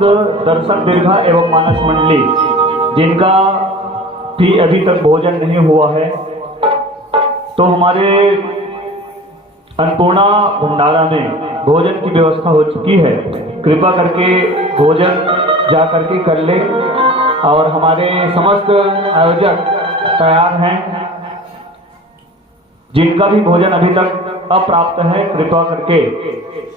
समस्त दर्शक दीर्घा एवं मानस मंडली जिनका भी अभी तक भोजन नहीं हुआ है, तो हमारे अन्नपूर्णा भंडारा में भोजन की व्यवस्था हो चुकी है। कृपा करके भोजन जा करके कर ले और हमारे समस्त आयोजक तैयार हैं। जिनका भी भोजन अभी तक अप्राप्त है कृपा करके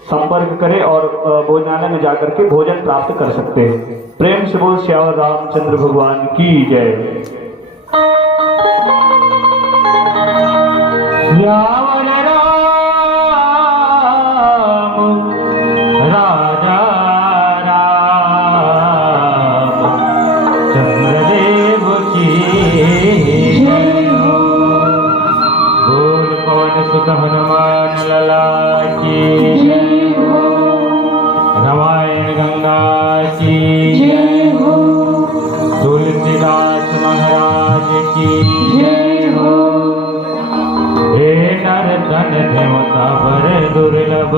संपर्क करें और भोजनालय में जाकर के भोजन प्राप्त कर सकते हैं। प्रेम से बोल श्यावर रामचंद्र भगवान की जय। श्यावर राम राजा राम चंद्रदेव की बोल पवन सुत हनुमान लला की रामायण गंगा की तुलसीदास महाराज की हे नर धन देवता वर दुर्लभ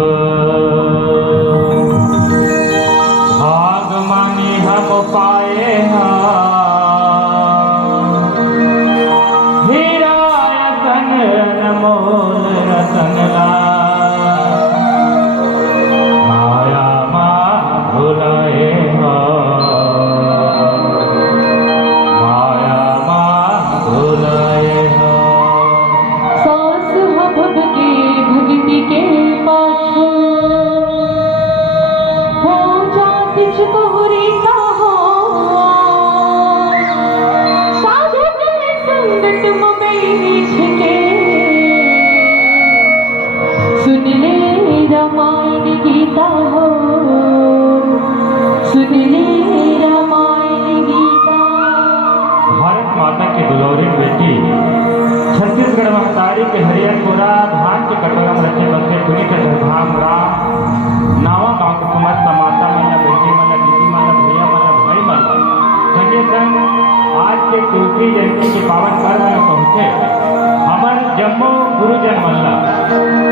भाग मानी हम पाए हीरा रतन अनमोल रतन माया माँ भुलाए माया माँ भुलाए सास भग के भक्ति के पाछू हो जाति चुकोरी का हो साधु के संगत ममेश के सुन ले रामायण गीता हो सुन ले रामायण गीता। भारत माता की दुलौरी बेटी छत्तीसगढ़ महतारी के हरियर कोरा धान के कटोरा में रखे बसे पुनी के धाम राम नावा गांव के समस्त माता मैया बेटी माला दीदी माला भैया माला भाई माला संगे संग आज के तुलसी जयंती के पावन पर्व में पहुंचे हमार जम्मू गुरुजन मल्ला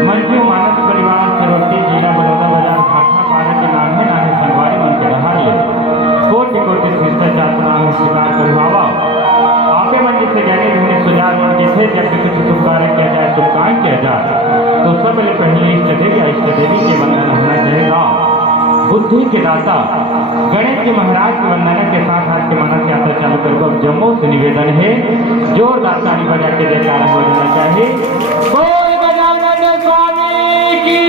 मंजू मानस परिवार सरोटी जीरा बड़ौदा बाजार भाषा पारा के नामे नामे संगवारी मन के रहा लिए कोटि कोटि शिष्टाचार प्रणाम स्वीकार करवावा आपे मन जिससे ज्ञानी ढूंढे सुझाव मन जिसे जब भी कुछ शुभ कार्य किया जाए शुभ काम किया जाए तो सबसे पहले इष्ट देवी या इष्ट देवी के वंदन होना चाहिए। बुद्धि के दाता गणेश जी महाराज की वंदना के साथ आज के मानस यात्रा चालू कर दो। जम्मू से निवेदन है जोरदार ताली बजा के जयकारा हो जाना चाहिए। बोल गजानन स्वामी की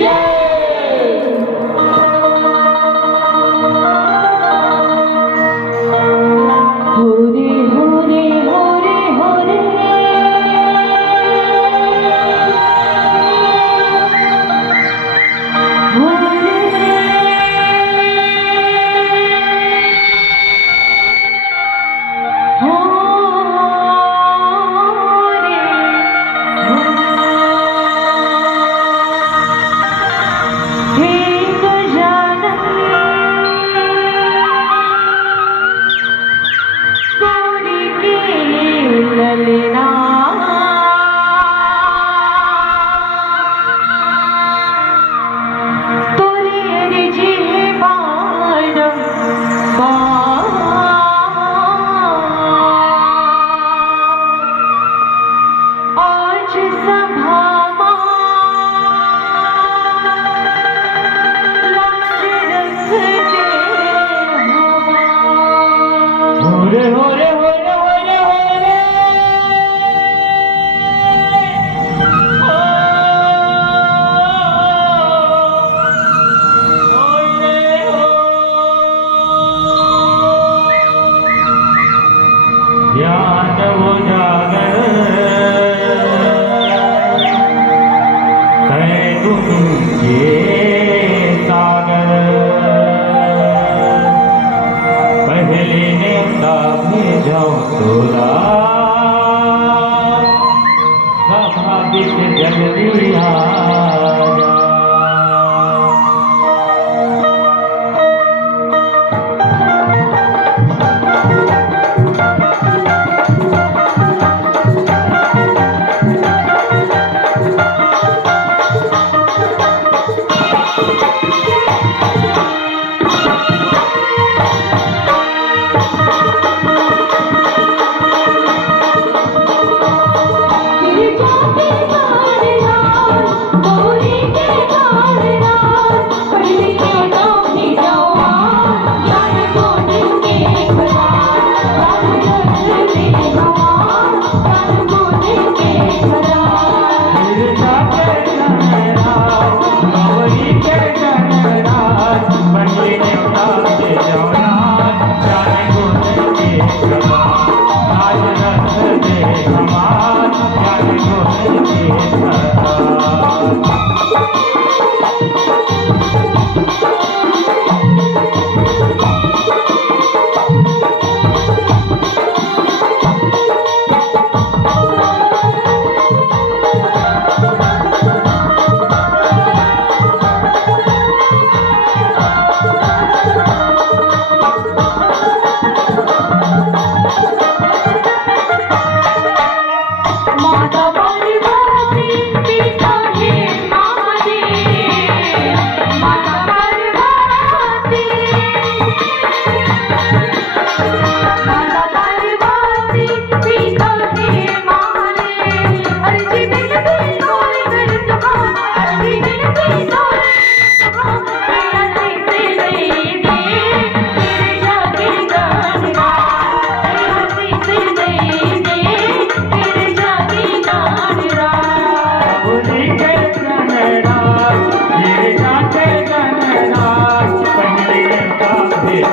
जय। होरे होरे होरे होरे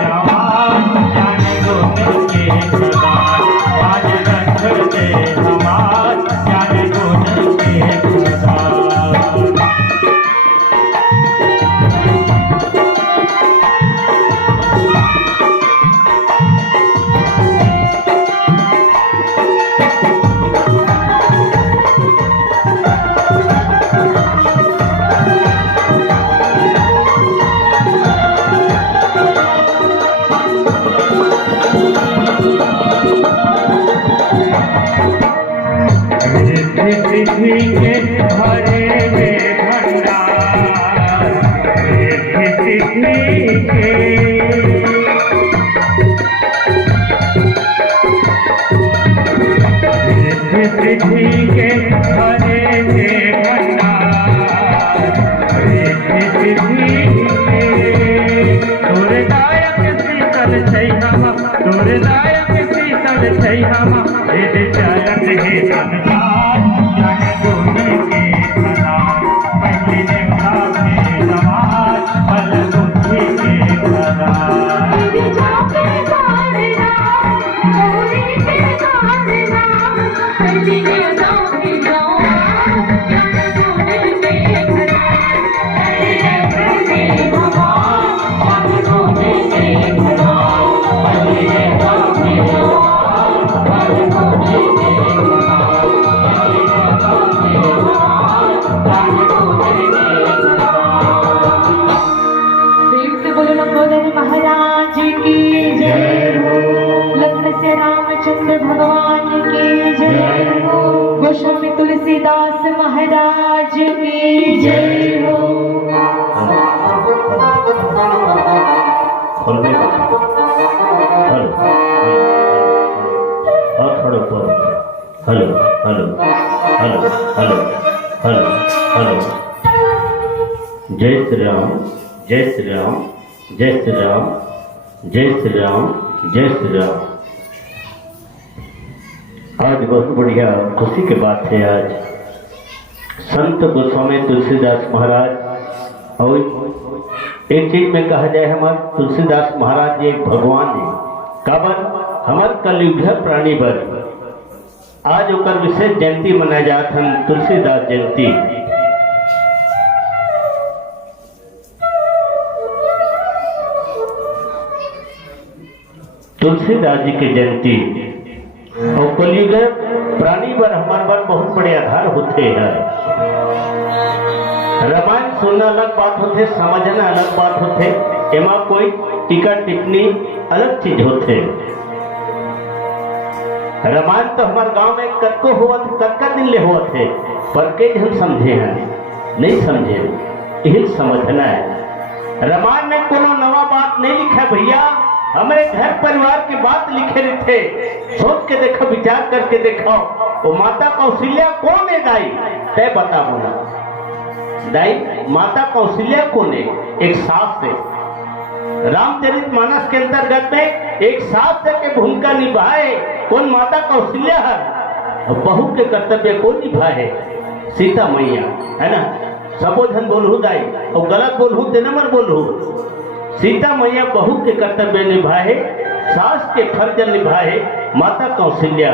जवान जाने गोविंद के प्रधान आज रख दे हमार जाने गोविंद के प्रधान। पृथ्वी के भरे में भंडार पृथ्वी के पृथ्वी के भरे में भंडार पृथ्वी के दुर्दायक शीतल छैहम दुर्दायक शीतल छैहम वेद चरण हे संसार जाने गोविंद के प्रधान पहले देवता के समाज फल बुद्धि के प्रधान। महाराज की जय हो। लखन से रामचंद्र भगवान की जय हो। गोस्वामी तुलसीदास महाराज की जय हो। Hello hello hello hello hello hello. जय श्री राम जय श्री राम जय श्री राम जय श्री राम जय श्री राम। आज बहुत बढ़िया खुशी की बात है। आज संत गोस्वामी तुलसीदास महाराज और एक चीज में कहा जाए हमारे तुलसीदास महाराज जी एक भगवान है। काबर हमार कलयुग है प्राणी बर आज ओकर विशेष जयंती मनाया जात हम तुलसीदास जयंती। तुलसीदास जी की जयंती और कलयुग प्राणी पर हमारे पर बहुत बड़े आधार होते हैं। रामायण सुनना अलग बात होते समझना अलग बात होते एमा कोई टीका टिप्पणी अलग चीज होते। रामायण तो हमारे गांव में कतको हुआ कतका दिन ले हुआ थे पर के हम समझे हैं नहीं समझे यही समझना है। रामायण में कोनो नवा बात नहीं लिखा भैया हमारे घर परिवार की बात लिखे रहते। सोच के देखो विचार करके देखो वो माता कौशल्या कौन है दाई तय बता बोला दाई माता कौशल्या कौन है? एक सास है। रामचरितमानस के अंतर्गत में एक सास के भूमिका निभाए कौन माता कौशल्या है। बहू के कर्तव्य कौन निभाए? सीता मैया है ना। सबोधन बोलू दाई और गलत बोलू तो नंबर बोलू। सीता मैया बहू के कर्तव्य निभाए सास के फर्ज निभाए माता कौशल्या।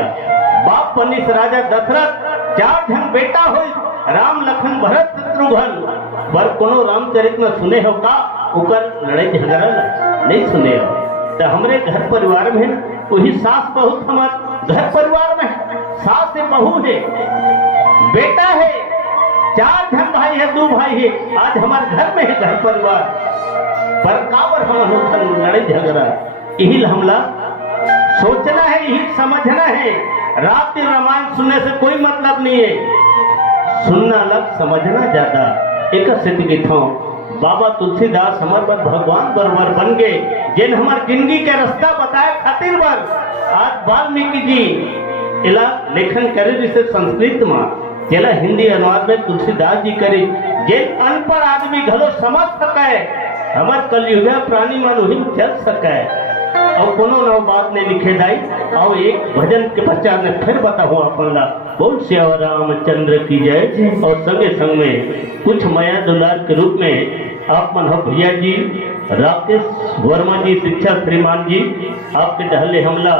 बाप पनिस राजा दशरथ 4 जन बेटा हो राम लखन भरत शत्रुघ्न पर कोनो रामचरित में सुने हो का ऊपर लड़ाई झगड़ा नहीं सुने हो। तो हमारे घर परिवार में वही सास बहुत हमारे घर परिवार में सास से बहू है बेटा है 4 जन भाई है 2 भाई है। आज हमारे घर में है घर परिवार पर काबर हम लड़ाई झगड़ा यही हमला सोचना है यही समझना है। रात दिन रामायण सुनने से कोई मतलब नहीं है। सुनना अलग समझना ज्यादा। एक सिद्ध गीतों बाबा तुलसीदास हमारे पर भगवान बरबर बन गए जिन हमारे जिंदगी के रास्ता बताए खातिर बर। आज वाल्मीकि जी इला लेखन करे जिसे संस्कृत में जेला हिंदी अनुवाद में तुलसीदास जी करे जिन अनपढ़ आदमी घलो समझ सके हमारे कलयुग प्राणी मानुहिम चल सके और कोनो नव बात नहीं लिखे दाई। और एक भजन के पश्चात में फिर बताऊँ अपन ला बोल श्याम रामचंद्र की जय। और संगे संग में कुछ माया दुलार के रूप में आप मन हो भैया जी राकेश वर्मा जी शिक्षक श्रीमान जी आपके टहले हमला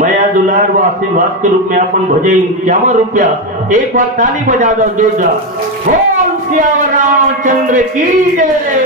माया दुलार व आशीर्वाद के रूप में अपन भजे 51 रुपया। एक बार ताली बजा दो जोरदार। बोल सियावर रामचंद्र की जय।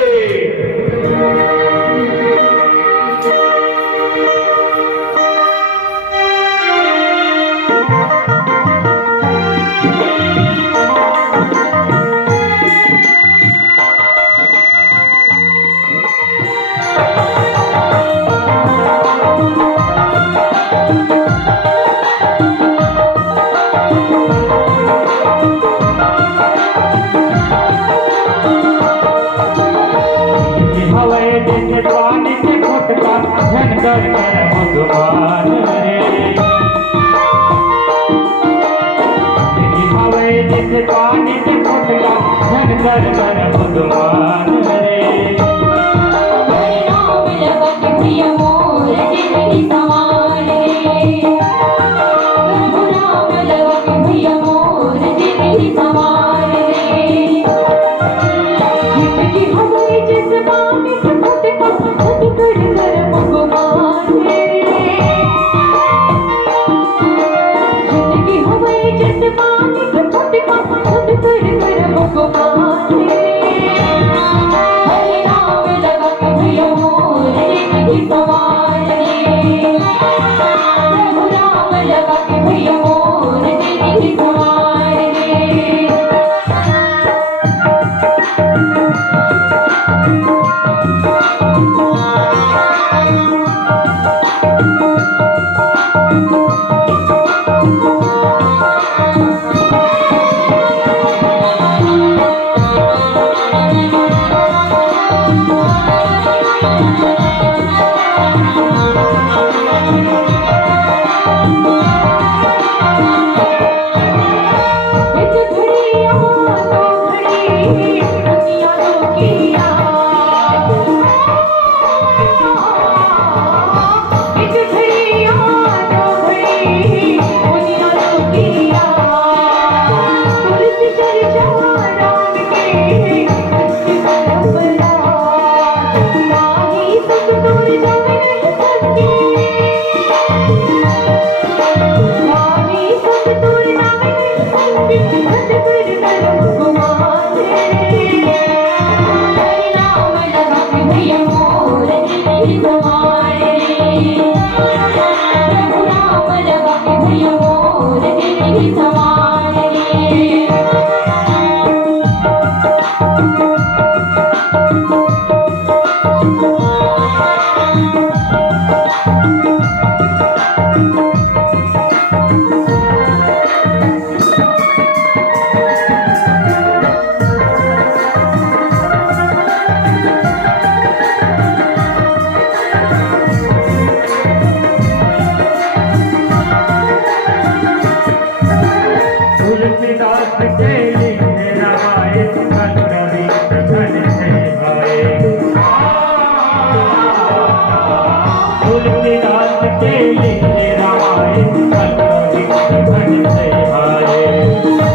पानी के घुटका झनकर कर भगवान रे भावे जैसे पानी के घुटका झनकर कर भगवान रे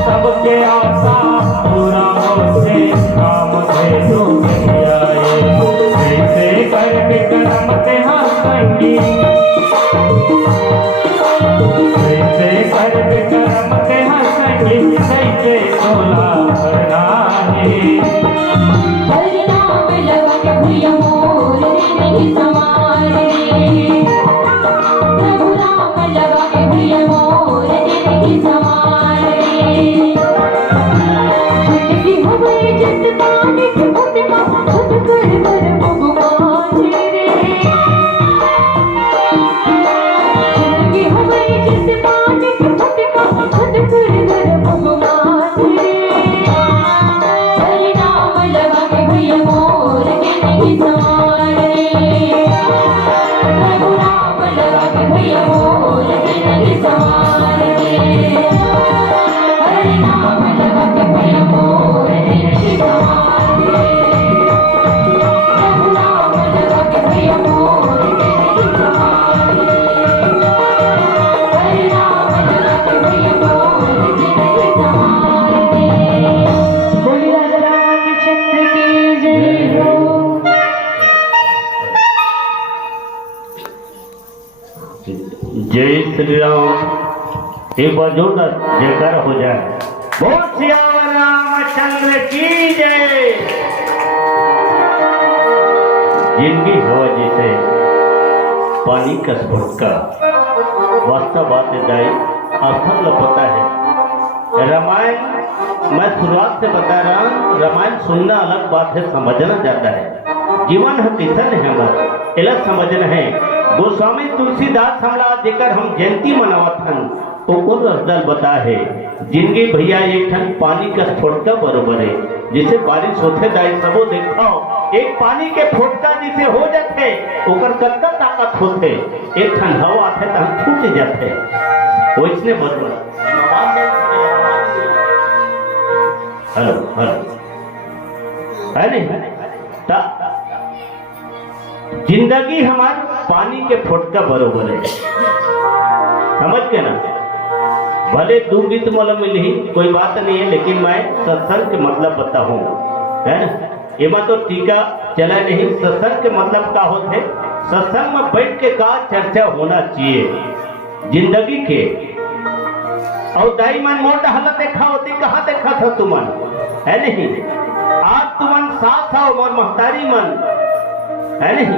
सबके आशा पूरा होते काम भेजो आए कैसे कर विक्रम के हंसंगी कैसे कर विक्रम के हंसंगी कैसे सोला भरना है हरिनाम लगा के भैया मोर नहीं समारे प्रभु नाम लगा के भैया मोर नहीं समारे जिंदगी हमारे जैसे पानी के घुटना खुद कर कर भगवान रे जिंदगी हमारे जैसे जय श्री राम। एक बार जोरदार जयकार हो जाए। बोल सियावर रामचंद्र की जय। जिंदगी हवा जैसे पानी का स्फुटका वास्तव बात दाई अर्थन पता है। रामायण मैं शुरुआत से बता रहा हूँ, रामायण सुनना अलग बात है, समझना ज्यादा है। जीवन है किसन है हमारा एला समझना है। गोस्वामी तुलसीदास हमला देकर हम जयंती मनावत तो कौन रसदल बता है। जिंदगी भैया एक ठन पानी का फोटका बरोबर है। जिसे बारिश होते दाई सबो देखो एक पानी के फोटका जिसे हो जाते ओकर कतका ताकत होते। एक ठन हवा आते तो हम छूट जाते वैसने बरोबर। हेलो हेलो है नहीं जिंदगी हमार पानी के फोटका बरोबर है। समझ के ना भले दू गीत मोल मिली कोई बात नहीं है, लेकिन मैं सत्संग के मतलब बताऊं है ना। एमा तो टीका चला नहीं। सत्संग के मतलब क्या होते? सत्संग में बैठ के का चर्चा होना चाहिए जिंदगी के। और दाई मन मोटा हालत देखा होती कहाँ देखा था तुमन है नहीं। आज तुमन साथ हो मोर महतारी मन है नहीं।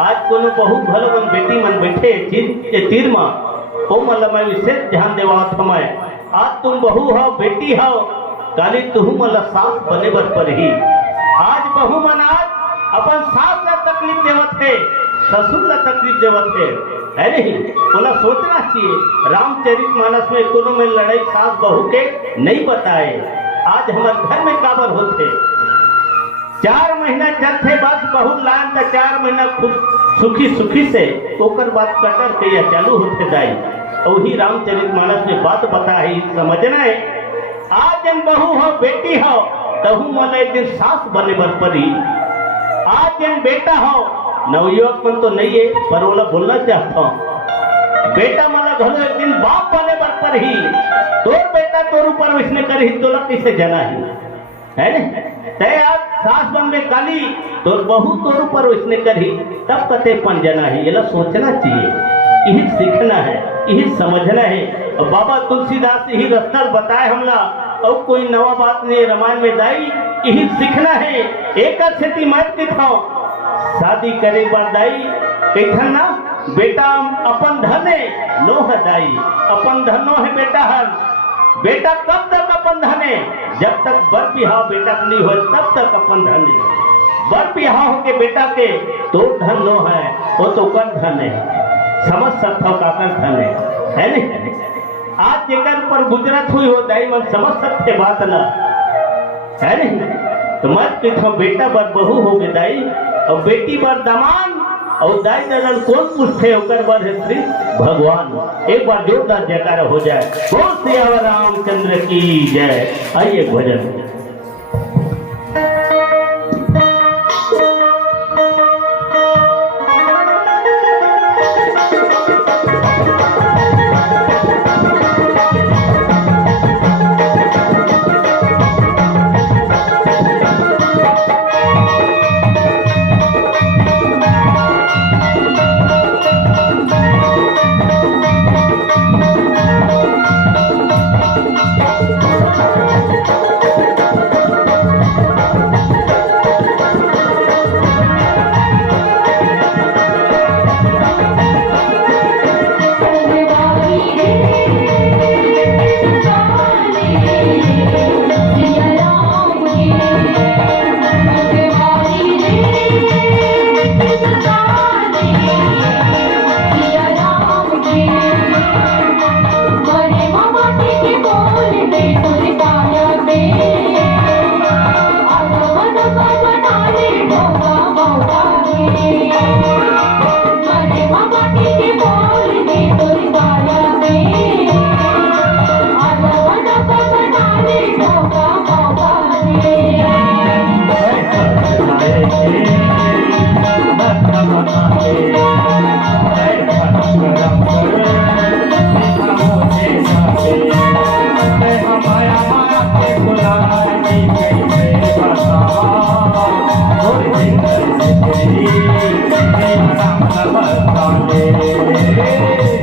आज कोनो बहुत भलो मन बेटी मन बैठे तीर में ओ मतलब मैं विशेष ध्यान देवात समय। आज तुम बहू हो बेटी हो काली तुम मतलब सास बने बर पर ही। आज बहू मन आज अपन सास ला तकलीफ देवत है, ससुर ला तकलीफ देवत है नहीं। बोला सोचना चाहिए। रामचरित मानस में कोनो में लड़ाई सास बहू के नहीं बताए। आज हमारे घर में काबर होते 4 महीना चलते बस बहुत लान तो 4 महीना खुद सुखी सुखी से ओकर बात कटर के या चालू होते दाई। वही रामचरित मानस में बात बता है समझना है। आज जन बहू हो बेटी हो तहु मन एक दिन सास बने बर परी। आज जन बेटा हो नवयुवक मन तो नहीं है पर बोला बोलना चाहता हूँ बेटा मला घलो एक दिन बाप बने बर पर ही। तोर बेटा तोर ऊपर विष्णु कर ही तोला किसे जना ही है ना। तय आज सास बन में काली तोर बहू तोर ऊपर विष्णु कर ही तब कते पन जना ही। ये सोचना चाहिए, यही सीखना है, यही समझना है। और बाबा तुलसीदास यही रास्ता बताए हमला और कोई नवा बात नहीं। रामायण में दाई यही सीखना है। एक स्थिति मत दिखाओ शादी करे पर दाई कहन ना बेटा अपन धन है नो है दाई अपन धनो है बेटा हर। बेटा कब तक अपन धन है? जब तक बर बिहाव बेटा नहीं हो तब तक अपन धन है। बर बिहाव हो के बेटा के तो धन नो है वो तो कर धन है। समझ सकता हो काकर धन है नहीं। आज जेकर पर गुजरत हुई हो दाई मन समझ सकते बात ना है नहीं। तो मत देखो बेटा बर बहू हो गए दाई और बेटी बर दमान और दाई दादन कौन पूछते होकर बर है श्री भगवान। एक बार जोरदार जयकारा हो जाए। बोल सियावर रामचंद्र की जय। आइए भजन Hey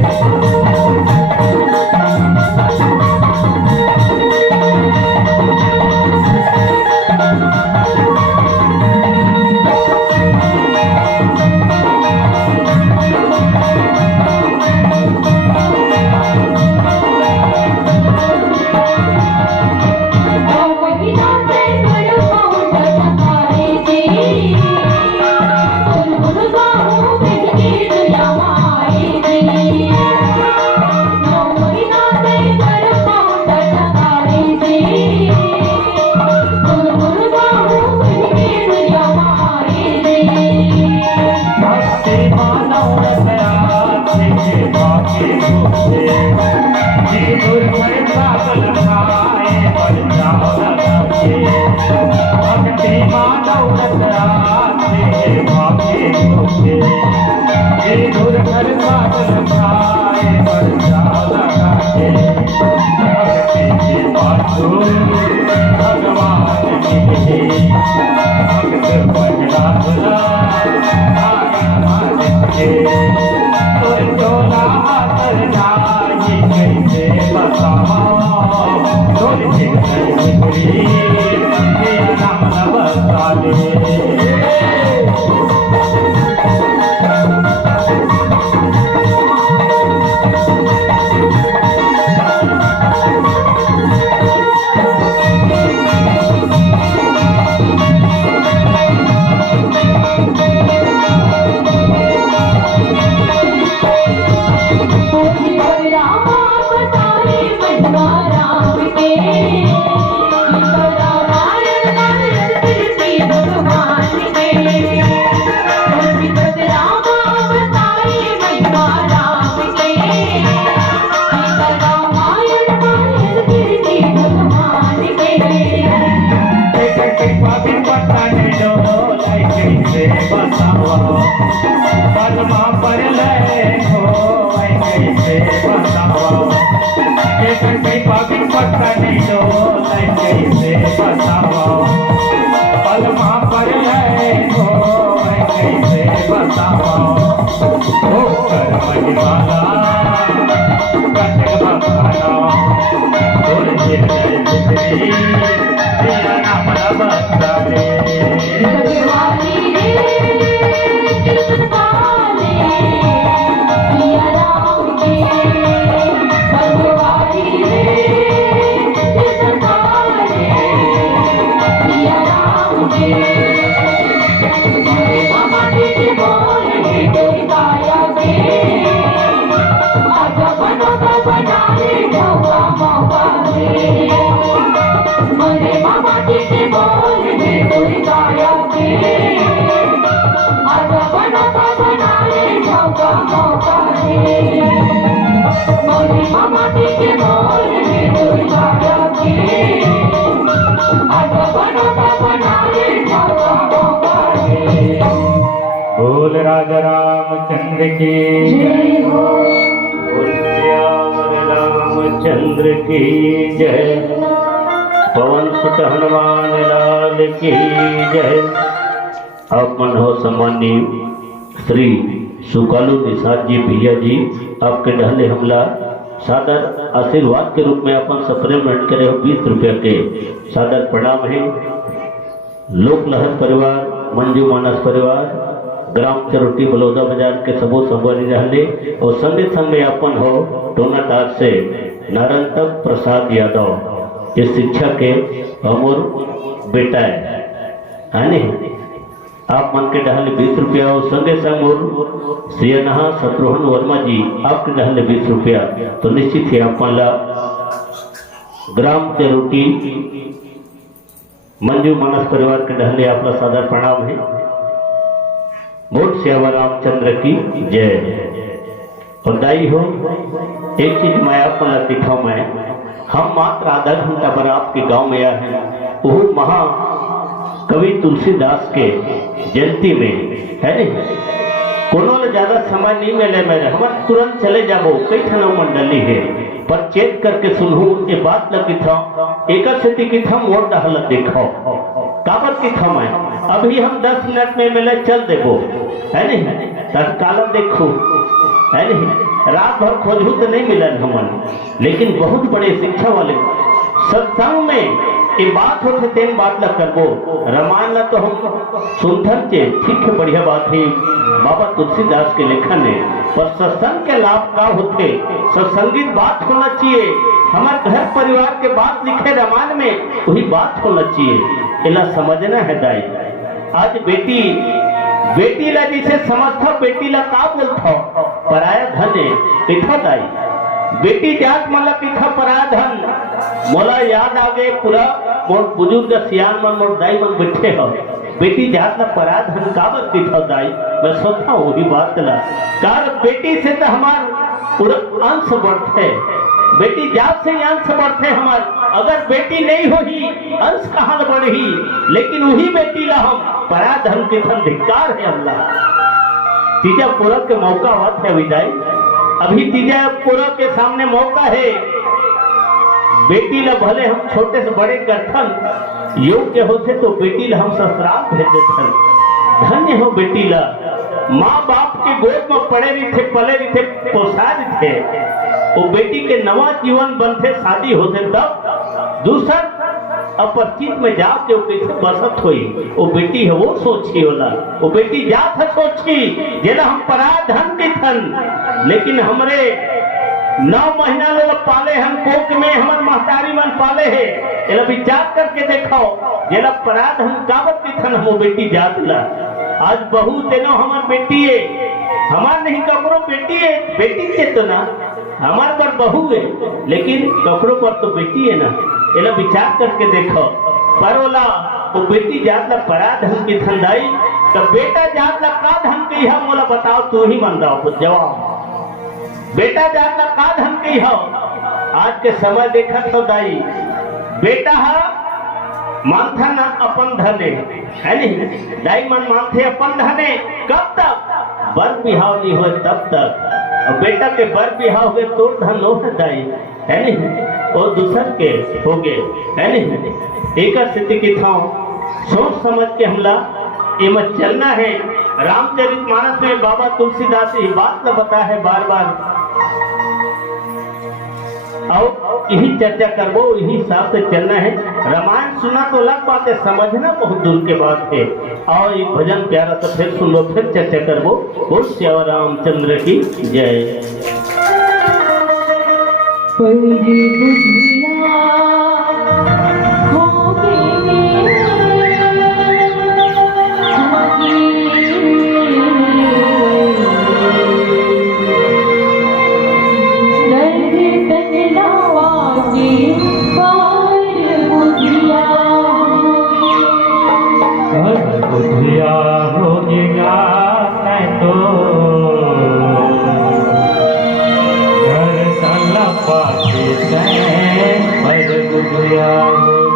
दूर घर बात रखाए बरसा लगा के भक्ति के पाछू भगवान मिले भक्त पहला भुला आया मालिक के और चोला कर जाए कैसे बताओ डोल के गुरी तेरा नाम नवसाले परमा पर ले हो कैसे बताओ पापिन पत्थर दो कैसे बताओ परमा पर ले हो कैसे बताओ ओ कर्मणि वाला कटक भगवाना और हृदय बिखरी तेरा नाम बता दे भगवानी रे कृष्णकाले सिया राम के भगवानी रे कृष्णकाले सिया राम के मामा के बोल तेरी काया के आजा बनो तो बना ले मौका मौका दे मरे मामा के बोल तेरी काया के आजा बनो तो बना ले मौका मौका दे मरे मामा के बोल तेरी काया के आजा बनो तो बना ले मौका मौका दे बोल राजा रामचंद्र की जय हो बोल श्याम रामचंद्र की जय पवन सुत हनुमान लाल की जय। आप मन हो सम्मानी श्री सुकालू निषाद जी भैया जी आपके ढहले हमला सादर आशीर्वाद के रूप में अपन सप्लीमेंट करे हो 20 रुपया के सादर प्रणाम है। लोक लहर परिवार मंजू मानस परिवार ग्राम चरोटी बलौदा बाजार के सबो संगवारी रहले और संगे संगे अपन हो टोनाटार से नारायण प्रसाद यादव इस शिक्षा के अमर बेटा है नहीं आप मन के डहले 20 रुपया और संगे संग और श्रियनहा शत्रुघ्न वर्मा जी आपके डहले 20 रुपया तो निश्चित ही आप ग्राम चरोटी मंजू मानस परिवार के डहले आपका सादर प्रणाम है। बोल श्याम रामचंद्र की जय। और दाई हो एक चीज मैं आपको दिखाऊं मैं हम मात्र आधा घंटा पर आपके गांव में आए हैं वो महा कवि तुलसीदास के जयंती में है नहीं कोनो ज्यादा समय नहीं मिले मेरे हम तुरंत चले जाबो कई ठन मंडली है पर चेक करके सुनहू ये बात लगी था एक स्थिति की था मोड़ डहल देखो काबर की था मैं अभी हम 10 मिनट में मिले चल देबो है नहीं तत्काल देखो है नहीं रात भर खोजू तो नहीं मिलन हमन लेकिन बहुत बड़े शिक्षा वाले सत्संग में ये बात होते तेन बात ला करबो रामायण ला तो हम सुनथन चे ठीक है बढ़िया बात है बाबा तुलसीदास के लेखन है पर सत्संग के लाभ का होते सत्संगित बात होना चाहिए हमारे घर परिवार के बात लिखे रामायण में वही बात होना चाहिए इला समझना है दाई आज बेटी ला जिसे समझता बेटी ला का बोलता पराया धन है पिथा दाई बेटी जात मतलब पिथा पराया धन मोला याद आ गए पूरा मोर बुजुर्ग सियान मन मोर दाई मन बैठे हो बेटी जात ना पराया धन का पिथा दाई मैं सोचता हूँ वही बात ला कार बेटी से तो हमार पूरा अंश बढ़ते बेटी जात से अंश बढ़ते हमार अगर बेटी नहीं होगी अंश कहाँ बढ़ी लेकिन वही बेटी ला हम पराया धन के धन धिक्कार है अल्लाह तीजा पूरब के मौका होत है विदाई। अभी तीजा पूरब के सामने मौका है। बेटी ला भले हम छोटे से बड़े करथन, योग्य होते तो बेटी ला हम ससुराल भेज देथन। धन्य हो बेटी ला, माँ बाप के गोद में पड़े रही थे, पले रही थे, पोसा रही थे। वो बेटी के नवा जीवन बनते, शादी होते, तब दूसर अपरिचित में जाके वो कैसे बसत हुई। वो बेटी है वो सोची होला, वो बेटी जात है सोची जेला हम पराध धन के थन, लेकिन हमरे 9 महीना लोग पाले हम कोक में, हमार महतारी मन पाले है। एला विचार करके देखो, जेला पराध हम कावत के थन, हम बेटी जात ला। आज बहू तेनो हमार बेटी है, हमार नहीं ककरो बेटी है, बेटी के तो ना हमार पर बहू है, लेकिन ककरो पर तो बेटी है ना। एला विचार करके देखो, परोला वो बेटी जात ला पराध हम की धंधाई, तो बेटा जात ला का धन के है, मोला बताओ, तू ही मन दाओ जवाब। बेटा जात ला का धन के हो? आज के समय देखा तो दाई, बेटा है मानथा ना अपन धने है नहीं, दाई मन मानथे अपन धने। कब तक? बर बिहाव नहीं हो तब तक। और बेटा के बर बिहाव हुए तो धन लो है दाई, है नहीं, और दूसर के हो गए, है नहीं। एक स्थिति की था, सोच समझ के हमला एम चलना है। रामचरितमानस में बाबा तुलसीदास ये बात न बता है बार बार, और यही चर्चा करबो, यही हिसाब से चलना है। रामायण सुना तो अलग बात है, समझना बहुत दूर के बात है। और एक भजन प्यारा सा फिर सुन लो, फिर चर्चा करबो। बोल श्याम रामचंद्र की जय। बुधिया होगा नहीं तो घर तला पाते पर बुधिया हो।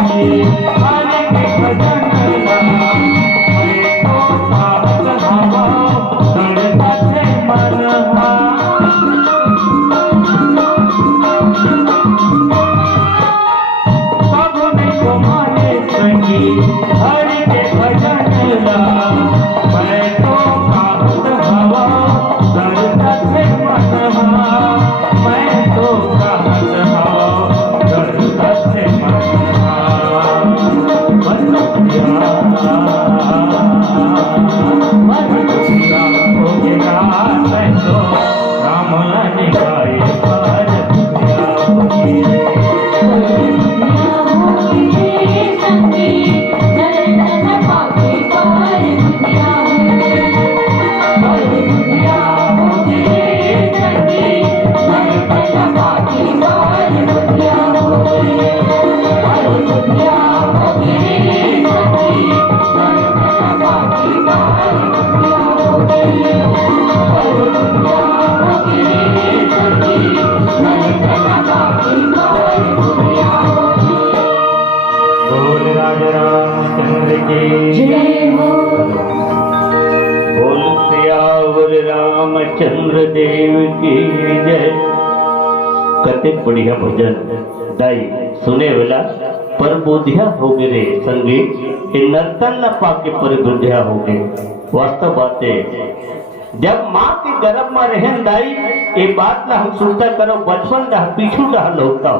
हरि के भजन तो साहस हवा दृढ़ता से मन सब को माने संगी हरि के भजन मैं तो साहस हवा दृढ़ता से मन मैं तो साहस हवा दृढ़ता से मन बोल राजा रामचंद्र की बोल सियावर रामचंद्र देव की जय। कते बढ़िया भजन दाई सुने वाला पर बुधिया हो गए संगी नर्तन न पाके पर बुधिया हो गए। वास्तव बात है जब माँ के गर्भ में रहन दाई ये बात ना हम सुनता करो बचपन रहा पीछू रहा लोगता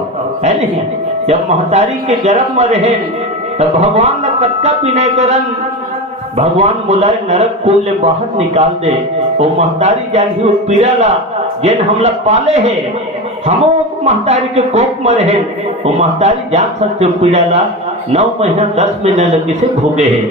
है नहीं। जब महतारी के गर्भ में रहे तब भगवान न कटका पिने करन भगवान बुलाए नरक कुल ले बाहर निकाल दे वो महतारी जानी वो पीराला जिन हमला पाले है हम महतारी के कोप में रहे वो महतारी जान सकते पीड़ाला 9 महीना 10 महीना लगे से भोगे है।